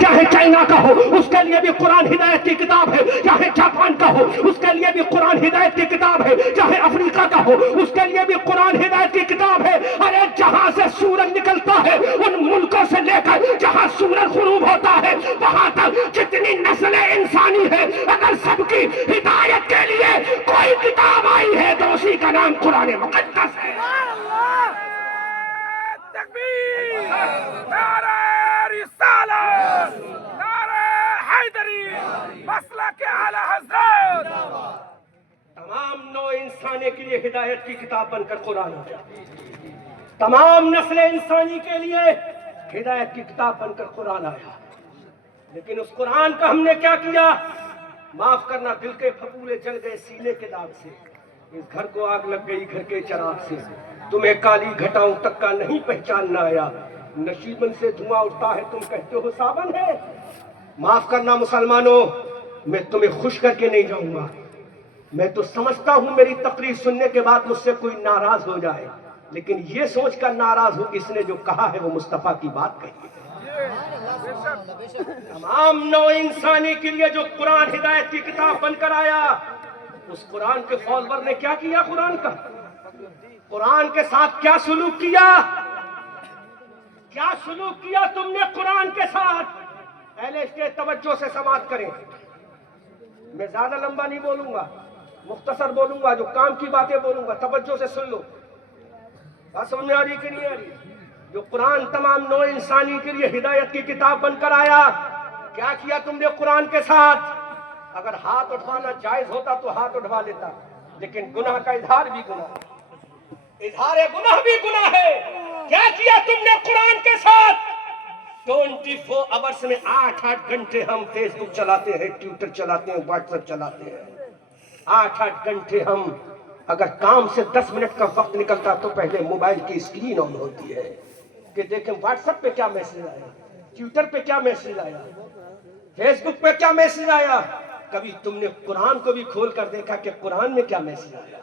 چاہے چائنا کا ہو اس کے لیے بھی قرآن ہدایت کی کتاب ہے، چاہے جاپان کا ہو اس کے لیے بھی قرآن ہدایت کی کتاب ہے، چاہے افریقہ کا ہو اس کے لیے بھی قرآن ہدایت کی کتاب ہے۔ ارے جہاں سے سورج نکلتا ہے ان ملکوں سے لے کر جہاں سورج غروب ہوتا ہے وہاں تک جتنی نسلیں انسانی ہے، اگر سب کی ہدایت کے لیے کوئی کتاب آئی ہے تو اسی کا نام قرآن مقدس ہے۔ تکبیر، نعرہ رسالت، نعرہ حیدری، مسلک اعلی حضرت۔ تمام نوع انسانی کے لیے ہدایت کی کتاب بن کر قرآن آیا، تمام نسل انسانی کے لیے ہدایت کی کتاب بن کر قرآن آیا، لیکن اس قرآن کا ہم نے کیا کیا؟ معاف کرنا، دل کے پھپولے جل گئے سینے کے داغ سے، اس گھر کو آگ لگ گئی گھر کے چراغ سے، تمہیں کالی گھٹاؤں تک کا نہیں پہچاننا آیا، نشیمن سے دھواں اٹھتا ہے تم کہتے ہو صابن ہے۔ معاف کرنا مسلمانوں، میں تمہیں خوش کر کے نہیں جاؤں گا، میں تو سمجھتا ہوں میری تقریر سننے کے بعد مجھ سے کوئی ناراض ہو جائے، لیکن یہ سوچ کر ناراض ہو اس نے جو کہا ہے وہ مصطفیٰ کی بات کہی ہے۔ تمام نوع انسانی کے لیے جو قرآن ہدایت کی کتاب بن کر آیا، اس قرآن کے فالوور نے کیا کیا؟ قرآن کے ساتھ کیا سلوک کیا؟ کیا سلوک کیا تم نے قرآن کے ساتھ؟ اہل اسٹیج توجہ سے سماعت کریں، میں زیادہ لمبا نہیں بولوں گا، مختصر بولوں گا، جو کام کی باتیں بولوں گا توجہ سے سن لو۔ بات سمجھ میں آ رہی کہ نہیں آ رہی؟ جو قرآن تمام نوع انسانی کے لیے ہدایت کی کتاب بن کر آیا، کیا کیا تم نے قرآن کے ساتھ؟ اگر ہاتھ اٹھوانا جائز ہوتا تو ہاتھ اٹھوا لیتا، لیکن گناہ کا اظہار بھی گناہ ہے، اظہار گناہ بھی گناہ ہے۔ کیا کیا تم نے قرآن کے ساتھ؟ 24 آورس میں 8 گھنٹے ہم فیس بک چلاتے ہیں، ٹویٹر چلاتے ہیں، واٹس ایپ چلاتے ہیں، 8 گھنٹے ہم اگر کام سے 10 منٹ کا وقت نکلتا تو پہلے موبائل کی اسکرین آن ہوتی ہے کہ دیکھیں واٹس ایپ پہ کیا میسج آیا، ٹویٹر پہ کیا میسج آیا، فیس بک پہ کیا میسج آیا۔ کبھی تم نے قرآن کو بھی کھول کر دیکھا کہ قرآن میں کیا میسج آیا؟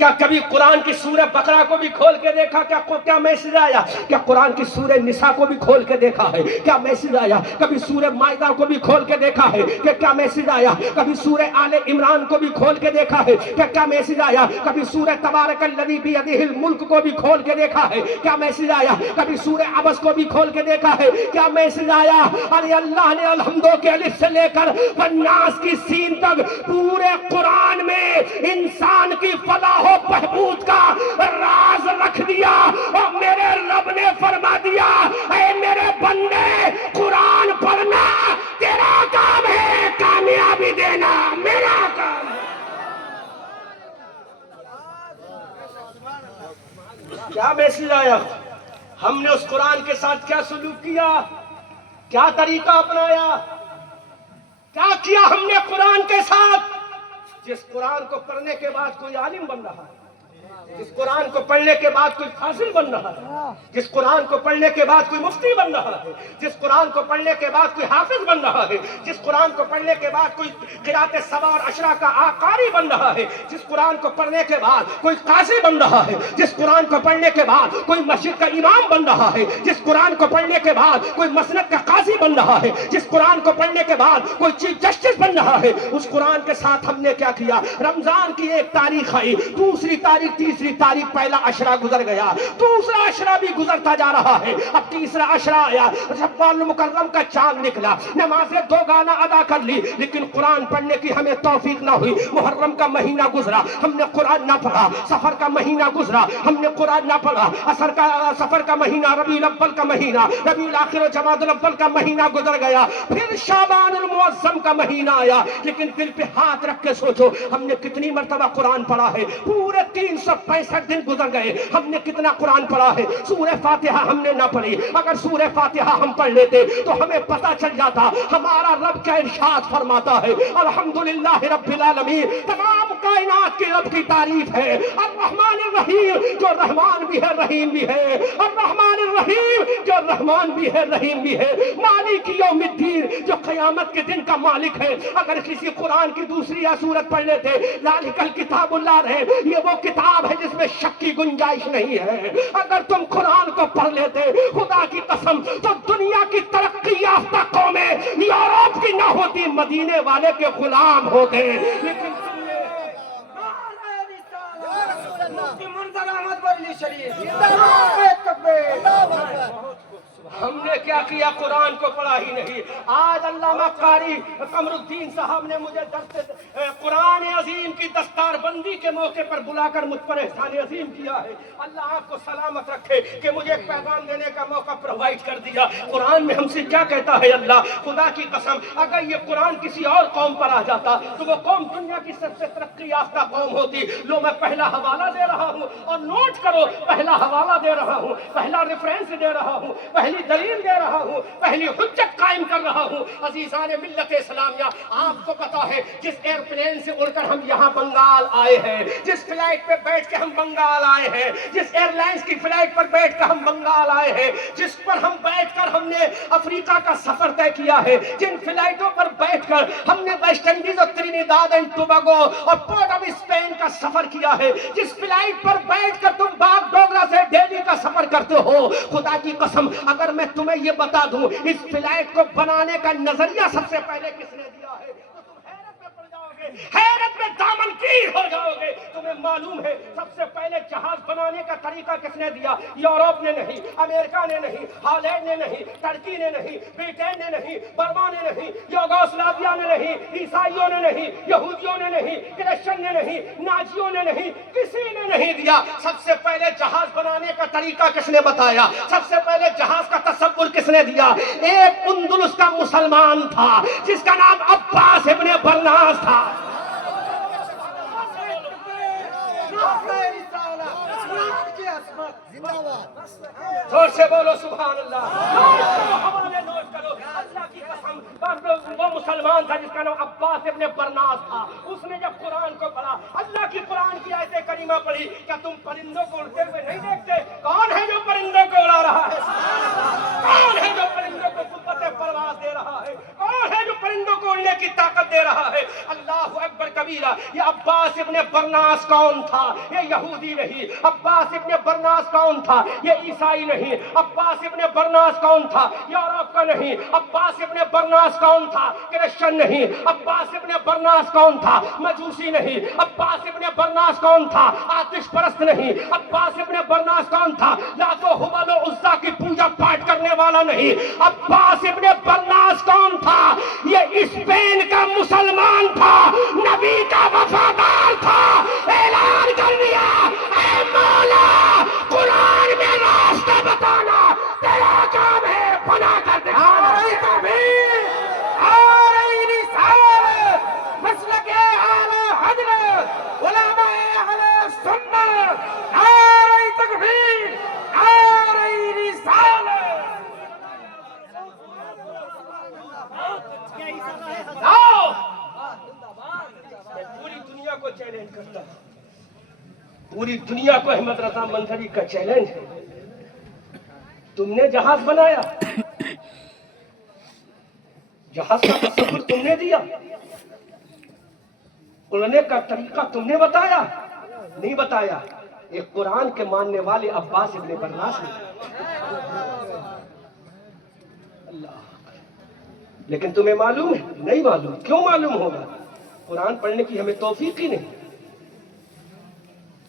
کیا کبھی قرآن کی سورہ بقرہ کو بھی کھول کے دیکھا کیا میسج آیا؟ کیا قرآن کی سورہ نساء کو بھی کھول کے دیکھا ہے کیا میسج آیا؟ کبھی سورہ مائدہ کو بھی کھول کے دیکھا ہے کہ کیا میسج آیا؟ کبھی سورہ آل عمران کو بھی کھول کے دیکھا ہے کہ کیا میسج آیا؟ کبھی سورہ تبارک الذی بیدہ الملک کو بھی کھول کے دیکھا ہے کیا میسج آیا؟ کبھی سورہ عبس کو بھی کھول کے دیکھا ہے کیا میسج آیا؟ ارے اللہ نے الحمدو کے الف سے لے کر والناس کی سین تک پورے قرآن میں انسان کی فلاح و بہبود کا راز رکھ دیا، اور میرے رب نے فرما دیا اے میرے بندے قرآن پڑھنا تیرا کام ہے، کامیابی دینا میرا کام ہے۔ کیا میسج آیا؟ ہم نے اس قرآن کے ساتھ کیا سلوک کیا؟ کیا طریقہ اپنایا؟ کیا کیا ہم نے قرآن کے ساتھ؟ جس قرآن کو پڑھنے کے بعد کوئی عالم بن رہا ہے، جس قرآن کو پڑھنے کے بعد کوئی فاضل بن رہا ہے، جس قرآن کو پڑھنے کے بعد کوئی مفتی بن رہا ہے، جس قرآن کو پڑھنے کے بعد کوئی حافظ بن رہا ہے، جس قرآن کو پڑھنے کے بعد کوئی قرات سبع اور عشرہ کا قاری بن رہا ہے، جس قرآن کو پڑھنے کے بعد کوئی قاضی بن رہا ہے، جس قرآن کو پڑھنے کے بعد کوئی مسجد کا امام بن رہا ہے، جس قرآن کو پڑھنے کے بعد کوئی مسند کا قاضی بن رہا ہے، جس قرآن کو پڑھنے کے بعد کوئی چیف جسٹس بن رہا ہے، اس قرآن کے ساتھ ہم نے کیا کیا؟ رمضان کی ایک تاریخ آئی، دوسری تاریخ، تیسری تاریخ، پہلا عشرہ گزر گیا، دوسرا عشرہ بھی گزرتا جا رہا ہے، اب تیسرا عشرہ آیا، شوال المکرم کا چاند نکلا، نمازیں 2 گانا ادا کر لی، لیکن قرآن پڑھنے کی ہمیں توفیق نہ ہوئی۔ محرم کا مہینہ گزرا، ہم نے قرآن نہ پڑھا، سفر کا مہینہ گزرا، ہم نے قرآن نہ پڑھا، سفر کا مہینہ، ربیع الاول کا مہینہ، ربیع الاخر و جمادی الاول کا مہینہ گزر گیا، پھر شعبان المعظم کا مہینہ آیا، لیکن دل پہ ہاتھ رکھ کے سوچو ہم نے کتنی مرتبہ قرآن پڑھا ہے؟ پورے 365 دن گزر گئے، ہم نے کتنا قرآن پڑھا ہے؟ سورہ فاتحہ ہم نے نہ پڑھی، اگر سورہ فاتحہ ہم پڑھ لیتے تو ہمیں پتہ چل جاتا ہمارا رب کیا ارشاد فرماتا ہے۔ الحمدللہ رب العالمین، تمام کائنات کے رب کی تعریف ہے، الرحمن الرحیم جو رحمان بھی ہے رحیم بھی ہے، الرحمن الرحیم جو رحمان بھی ہے، رحیم بھی ہے، مالک یوم الدین، جو قیامت کے دن کا مالک ہے۔ اگر کسی قرآن کی دوسری سورت پڑھ لیتے، ذالک الکتاب لا رہے، یہ وہ کتاب ہے جس میں شک کی گنجائش نہیں ہے۔ اگر تم قرآن کو پڑھ لیتے خدا کی قسم تو دنیا کی ترقی یافتہ قومیں یورپ کی نہ ہوتی، مدینے والے کے غلام ہوتے۔ لیکن ہم نے کیا کیا؟ قرآن کو پڑھا ہی نہیں۔ آج علامہ قاری قمر الدین صاحب نے مجھے درس قرآن عظیم کی دستار بندی کے موقع پر بلا کر مجھ پر احسان عظیم کیا ہے۔ اللہ آپ کو سلامت رکھے کہ مجھے ایک پیغام دینے کا موقع پرووائڈ کر دیا۔ قرآن میں ہم سے کیا کہتا ہے اللہ؟ خدا کی قسم اگر یہ قرآن کسی اور قوم پر آ جاتا تو وہ قوم دنیا کی سب سے ترقی یافتہ قوم ہوتی۔ لو میں پہلا حوالہ دے رہا ہوں اور نوٹ کرو، پہلا حوالہ دے رہا ہوں، پہلا ریفرنس دے رہا ہوں، پہلی دلیل دے رہا ہوں، پہلی حجت قائم کر رہا ہوں۔ عزیزان ملت اسلامیہ، آپ کو پتا ہے جس ایئر پلین سے اڑ کر ہم یہاں بنگال آئے ہیں، جس فلائٹ پہ بیٹھ کے ہم بنگال آئے ہیں، جس ایئر لائنز کی فلائٹ پر بیٹھ کر ہم بنگال آئے ہیں، جس پر ہم بیٹھ کر ہم نے افریقہ کا سفر طے کیا ہے، جن فلائٹوں پر بیٹھ کر ہم نے ویسٹ انڈیز اور ٹرینیڈاد اینڈ ٹوباگو اور پورٹ آف اسپین کا سفر کیا ہے، جس فلائٹ پر بیٹھ کر تم باغ ڈوگرا سے دہلی کا سفر کرتے ہو، خدا کی قسم اگر میں تمہیں یہ بتا دوں اس فلائٹ کو بنانے کا نظریہ سب سے پہلے کس نے دیا ہے تو تم حیرت میں پڑ جاؤ گے، حیرت میں دامن گیر ہو جاؤ گے۔ تمہیں معلوم ہے سب سے پہلے جہاز بنانے کا طریقہ کس نے دیا؟ یورپ نے نہیں، امریکہ نے نہیں، ہالینڈ نے نہیں، ترکی نے نہیں، برٹین نے نہیں، برما نے نہیں، یوگوسلاویا نے نہیں، عیسائیوں نے نہیں، یہودیوں نے نہیں، کرسچن نے نہیں، نازیوں نے نہیں، کسی نے نہیں دیا۔ سب سے پہلے جہاز بنانے کا طریقہ کس نے بتایا؟ سب سے پہلے جہاز کا تصور کس نے دیا؟ ایک اندلس کا مسلمان تھا جس کا نام عباس ابن برناس تھا۔ زور سے بولو سبحان اللہ۔ حوالے نوٹ کرو، اللہ کی قسم وہ مسلمان تھا جس کا نام عباس ابن برناس تھا۔ اس نے جب قرآن کو پڑھا، اللہ کی قرآن کی آیت کریمہ پڑھی، کیا تم پرندوں کو اڑتے ہوئے نہیں دیکھتے؟ کون ہے جو پرندوں کو اڑا رہا ہے؟ کون ہے جو پرندوں کو قوت پرواز دے رہا ہے؟ کون ہے جو پرندوں کو اڑنے کی طاقت دے رہا ہے؟ اللہ اکبر کبیرہ۔ یہ عباس ابن برناس کون تھا؟ یہ یہودی نہیں۔ عباس ابن برناس کون تھا؟ یہ عیسائی نہیں۔ عباس ابن برناس کون تھا؟ یورپ کا نہیں۔ عباس ابن برناس کون تھا؟ کرسچن نہیں۔ عباس ابن برناس کون تھا؟ مجوسی نہیں۔ عباس ابن برناس کون تھا؟ آتش پرست نہیں۔ عباس ابن برناس کون تھا؟ لات و ہبل و عزا کی پوجا پاٹ کرنے والا نہیں۔ عباس ابن برناس کون تھا؟ یہ اسپین کا مسلمان تھا، نبی کا وفادار تھا۔ اعلان کر دیا، اے مولا قرآن میں راستہ بتانا تیرا کام ہے، بنا کر دکھانا۔ مسلک اعلی حضرت علماء اہل سنت، نعرہ تکبیر، نعرہ رسالت۔ میں پوری دنیا کو چیلنج کرتا ہوں، پوری دنیا کو احمد رضا منظری کا چیلنج ہے، تم نے جہاز بنایا، جہاز کا تصور تم نے دیا، اڑنے کا طریقہ تم نے بتایا؟ نہیں بتایا۔ ایک قرآن کے ماننے والے عباس ابن برناس نے۔ اللہ، لیکن تمہیں معلوم ہے؟ نہیں معلوم۔ کیوں معلوم ہوگا؟ قرآن پڑھنے کی ہمیں توفیق ہی نہیں۔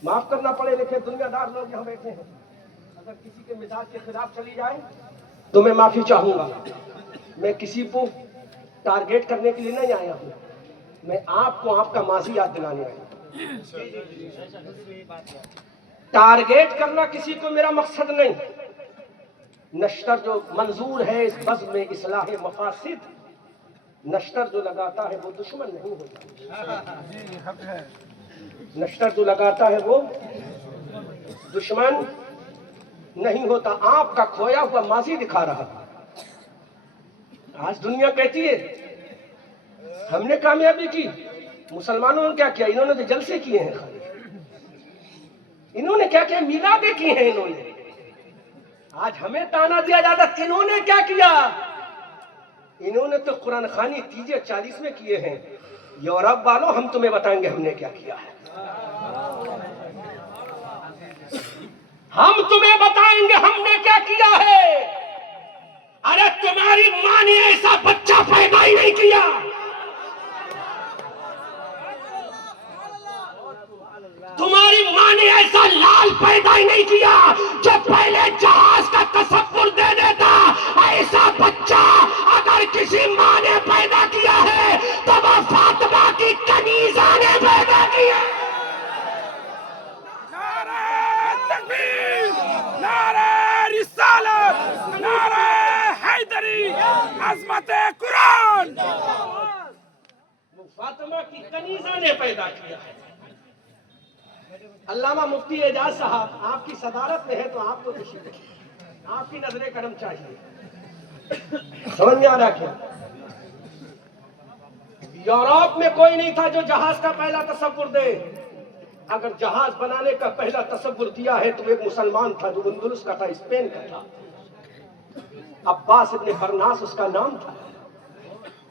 معاف کرنا پڑے لکھے دنیا دار لوگ یہاں بیٹھے ہیں، اگر کسی کے مزاج کے خلاف چلی جائے تو میں معافی چاہوں گا۔ میں کسی کو ٹارگیٹ کرنے کے لیے نہیں آیا ہوں، میں آپ کو آپ کا ماضی یاد دلانے آیا ہوں۔ ٹارگیٹ کرنا کسی کو میرا مقصد نہیں۔ نشتر جو منظور ہے اس بزم میں اصلاح مفاسد، نشتر جو لگاتا ہے وہ دشمن نہیں ہوتا، نشتر جو لگاتا ہے وہ دشمن نہیں ہوتا۔ آپ کا کھویا ہوا ماضی دکھا رہا۔ آج دنیا کہتی ہے ہم نے کامیابی کی، مسلمانوں نے کیا کیا؟ انہوں نے تو جلسے کیے ہیں، انہوں نے کیا کیا؟ میلادیں کی ہیں انہوں نے۔ آج ہمیں تانا دیا جاتا انہوں نے کیا کیا؟ انہوں نے تو قرآن خوانی 30 میں کیے ہیں. یورپ والوں ہم تمہیں بتائیں گے ہم نے کیا کیا ہے. ہم تمہیں بتائیں گے ہم نے کیا کیا ہے. ارے تمہاری ماں نے ایسا بچہ پیدا ہی نہیں کیا. تمہاری ماں نے ایسا لال پیدا ہی نہیں کیا جو پہلے جہاز کا تصور دے دیتا. ایسا بچہ اگر کسی ماں نے پیدا کیا ہے تو وہ فاطمہ کی کنیزہ نے پیدا کیا. نعرہ تکبیر، نعرہ رسالت، نعرہ حیدری، عظمت قرآن. وہ فاطمہ کی کنیزہ نے پیدا کیا ہے. علامہ مفتی اعجاز صاحب آپ کی صدارت میں ہے تو آپ تو تشریف رکھیے. آپ کی نظر کرم چاہیے. سمجھ میں آ رہا کیا؟ یورپ میں کوئی نہیں تھا جو جہاز کا پہلا تصور دے. اگر جہاز بنانے کا پہلا تصور دیا ہے تو ایک مسلمان تھا جو اندلس کا تھا، اسپین کا تھا. عباس ابن فرناس اس کا نام تھا.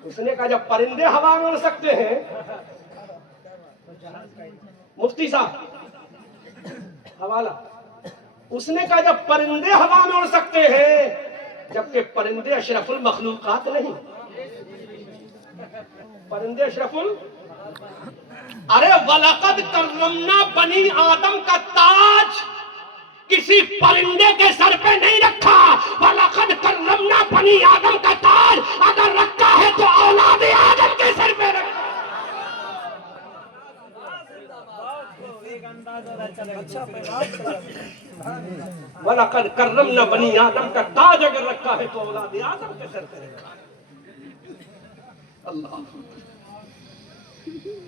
اس نے کہا جب پرندے ہوا میں اڑ سکتے ہیں، مفتی صاحب حوالہ، اس نے کہا جب پرندے ہوا میں اڑ سکتے ہیں، جبکہ پرندے اشرف المخلوقات نہیں. پرندے اشرف ارے وَلَقَدْ كَرَّمْنَا بنی آدم کا تاج کسی پرندے کے سر پہ نہیں رکھا. وَلَقَدْ كَرَّمْنَا بنی آدم کا تاج اگر رکھا ہے تو اولاد آدم کے سر پہ رکھا. وَلَقَدْ كَرَّمْنَا بنی آدم کا تاج اگر رکھا ہے تو اولاد آدم کے سر پہ رکھا. اللہ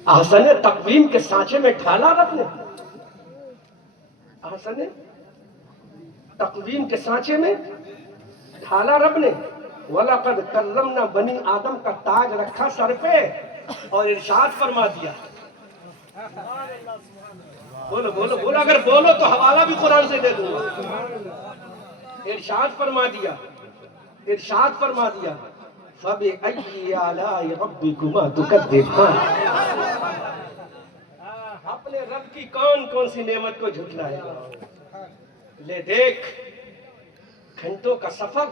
احسن تقویم کے سانچے میں ڈھالا رب نے. احسن تقویم کے سانچے میں ڈھالا رب نے. وَلَقَدْ كَرَّمْنَا بنی آدم کا تاج رکھا سر پہ اور ارشاد فرما دیا. بولو بولو بولو، اگر بولو تو حوالہ بھی قرآن سے دے دوں گا. ارشاد فرما دیا، ارشاد فرما دیا فَبِأَيِّ آلَاءِ رَبِّكُمَا تُكَذِّبَانِ. اپنے رب کی کون کون سی نعمت کو جھٹلائے گا. لے دیکھ، گھنٹوں کا سفر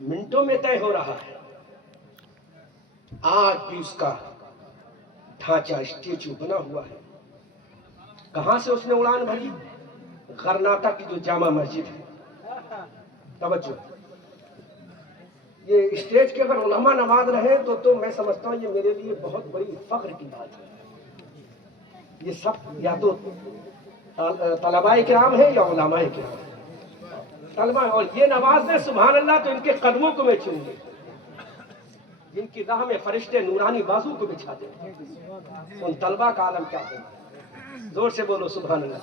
منٹوں میں طے ہو رہا ہے. آج بھی اس کا ڈھانچہ اسٹیچو بنا ہوا ہے. کہاں سے اس نے اڑان بھری؟ غرناطہ کی جو جامع مسجد ہے. توجہ، یہ اسٹیج کے اگر علماء نواز رہے تو میں سمجھتا ہوں یہ میرے لیے بہت بڑی فخر کی بات ہے. یہ سب یا تو طلباء کرام ہیں یا علماء کرام. طلباء اور یہ نواز نے سبحان اللہ تو ان کے قدموں کو میں چوم لوں. جن کی راہ میں فرشتے نورانی بازو کو بچھا دیں، ان طلباء کا عالم کیا ہوگا. زور سے بولو سبحان اللہ.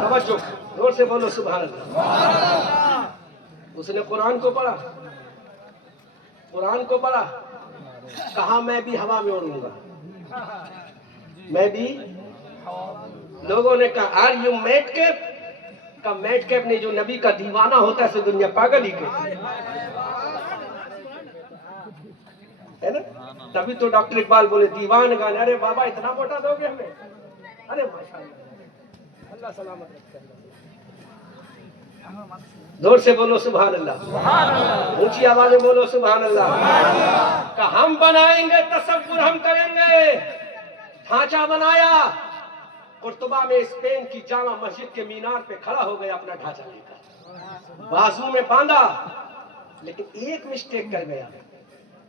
توجہ، زور سے بولو سبحان اللہ. اس نے قرآن کو پڑھا، قرآن کو پڑھا، کہا میں بھی ہوا میں اڑوں گا. میں بھی، لوگوں نے کہا آر یو میٹ کیپ؟ کا میٹ کیپ نہیں، جو نبی کا دیوانہ ہوتا ہے سے دنیا پاگل ہی کہتی ہے نا. تبھی تو ڈاکٹر اقبال بولے دیوان گانے. ارے بابا اتنا موٹا دو گے ہمیں؟ ارے ماشاءاللہ، اللہ سلامت رکھے. زور سے بولو سبحان اللہ. اونچی آواز میں بولو سبحان اللہ. کہ ہم بنائیں گے تصور، ہم کریں گے. ڈھانچہ بنایا. قرطبہ میں اسپین کی جامع مسجد کے مینار پہ کھڑا ہو گیا اپنا ڈھانچہ لے کر، بازو میں باندھا. لیکن ایک مسٹیک کر گیا.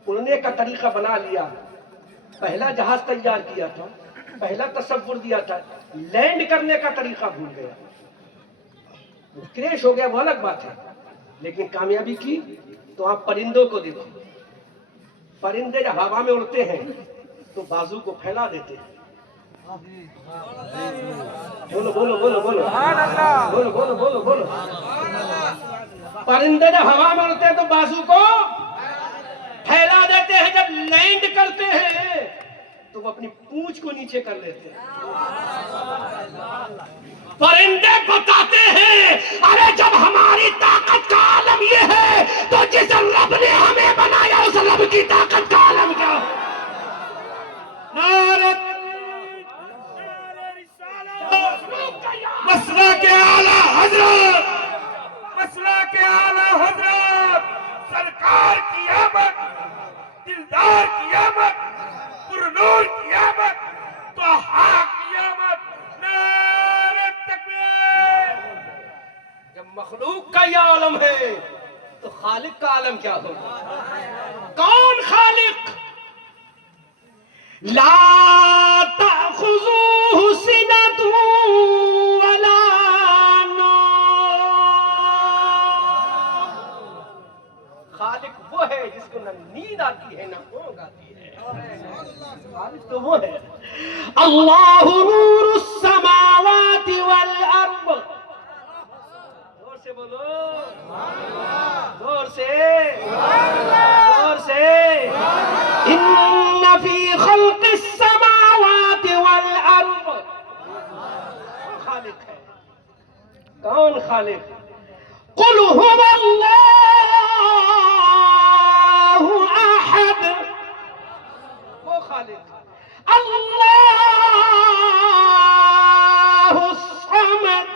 اڑنے کا طریقہ بنا لیا، پہلا جہاز تیار کیا تھا، پہلا تصور دیا تھا، لینڈ کرنے کا طریقہ بھول گیا. کریش ہو گیا وہ الگ بات ہے، لیکن کامیابی کی. تو آپ پرندوں کو دیکھو، پرندے جب ہوا میں اڑتے ہیں تو بازو کو پھیلا دیتے ہیں. بولو بولو بولو بولو بولو بولو بولو بولو. پرندے جب ہوا میں اڑتے ہیں تو بازو کو پھیلا دیتے ہیں. جب لینڈ کرتے ہیں تو وہ اپنی پونچھ کو نیچے کر لیتے ہیں. پرندے بتاتے ہیں ارے جب ہماری طاقت کا عالم یہ ہے تو جس رب نے ہمیں بنایا اس رب کی طاقت کا عالم کیا ہو؟ مسئلہ کے اعلیٰ حضرت، مسئلہ کے اعلیٰ حضرت، سرکار کی آمد، دلدار کی آمد، پرنور کی آمد، طہا کی آمد، نعرہ تکبیر۔ جب مخلوق کا یہ عالم ہے تو خالق کا عالم کیا ہوگا؟ کون خالق؟ لا تأخذوه سنة ولا نوم۔ خالق وہ ہے جس کو نہ نیند آتی ہے نہ اونگ آتی ہے، خالق تو وہ ہے۔ اللہ نور السماوات والارض، زور سے بولو، زور سے، زور سے۔ ان فی خلق السماوات والارض، کون خالق ہے؟ کون خالق؟ قل هو اللہ احد، وہ خالق۔ اللہ الصمد،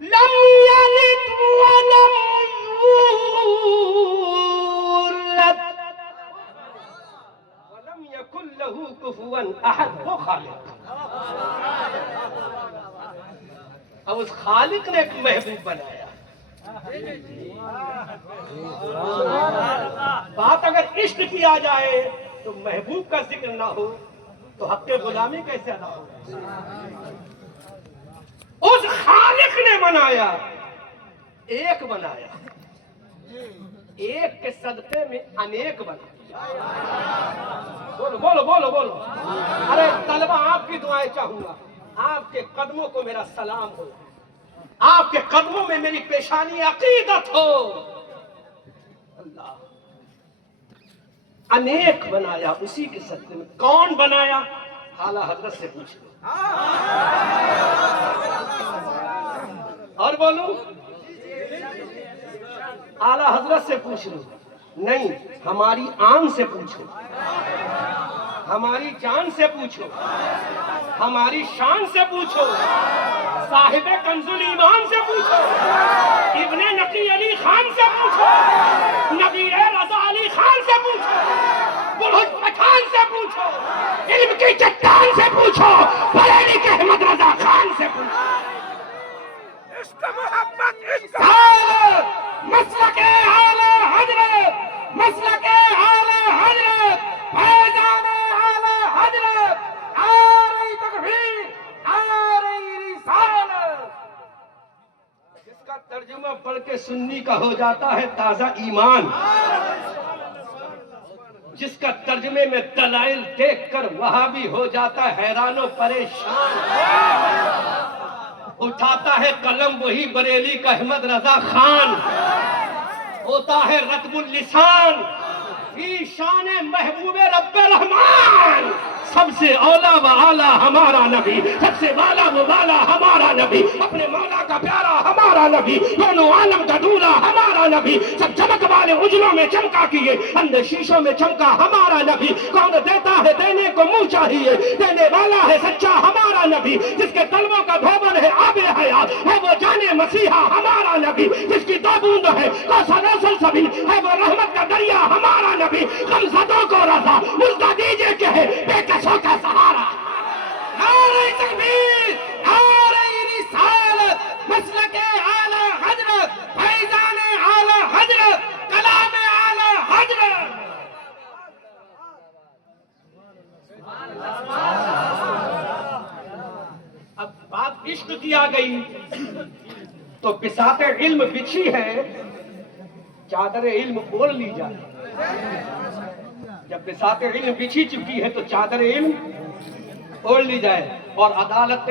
لم یلد ولم یولد ولم یکن له کفوا احد، وہ خالق۔ اب اس خالق نے ایک محبوب بنایا۔ بات اگر عشق کی آ جائے تو محبوب کا ذکر نہ ہو تو حق غلامی کیسے ادا ہو؟ اس خالق نے بنایا، ایک بنایا، ایک کے صدقے میں انیک بنا۔ بولو بولو بولو بولو۔ ارے طلبہ آپ کی دعائیں چاہوں گا، آپ کے قدموں کو میرا سلام ہو، آپ کے قدموں میں میری پیشانی عقیدت ہو۔ اللہ انیک بنایا اسی کے صدقے میں۔ کون بنایا؟ اعلیٰ حضرت سے پوچھ لو، اور بولو اعلیٰ حضرت سے پوچھ لو، نہیں ہماری آن سے پوچھو، ہماری جان سے پوچھو، ہماری شان سے پوچھو، صاحب کنز ایمان سے پوچھو، ابن نقی علی خان سے پوچھو، نبیر رضا علی خان سے پوچھو، بلہج پٹھان سے پوچھو، علم کی چٹان سے پوچھو، بریلی کے احمد رضا خان سے پوچھو۔ عشق محبت، عشق مسلک اعلیٰ حضرت، مسلک اعلیٰ حضرت، فیضان اعلیٰ حضرت، آ رہی تکبیر، آ رہی رسالت۔ جس کا ترجمہ پڑھ کے سنی کا ہو جاتا ہے تازہ ایمان، جس کا ترجمے میں دلائل دیکھ کر وہابی ہو جاتا ہے حیران و پریشان، اٹھاتا ہے قلم وہی بریلی کا احمد رضا خان، ہوتا ہے رتب اللسان فی شان محبوب رب رحمان۔ سب سے اولا و اعلیٰ ہمارا نبی، سب سے والا و والا ہمارا نبی، اپنے مولا کا پیارا ہمارا نبی، دونوں عالم کا دولہ ہمارا نبی، سب چمک والے اجلوں میں چمکا کیے، اندر شیشوں میں چمکا ہمارا نبی۔ کون دیتا ہے دینے کو منہ چاہیے، دینے والا ہے سچا ہمارا نبی، جس کے طلبوں کا بھون ہے آب حیات، ہے وہ جانے مسیحا ہمارا نبی، جس کی دو بوند ہے کوثر و سلسبیل، ہے وہ رحمت کا دریا ہمارا نبی۔ غمزدوں کو رضا مزدہ دیجئے کہ ہے بے کسوں کا سہارا۔ نعرہ تکبیر، نعرہ رسالت، مسلک اعلیٰ حضرت، فیضان اعلیٰ حضرت، کلام اعلیٰ حضرت۔ اب بات عشق کی آ گئی تو بساط علم بچھی ہے، چادر علم اوڑھ لی جائے۔ جب بساط علم بچھی چکی ہے تو چادر علم اوڑھ لی جائے، اور عدالت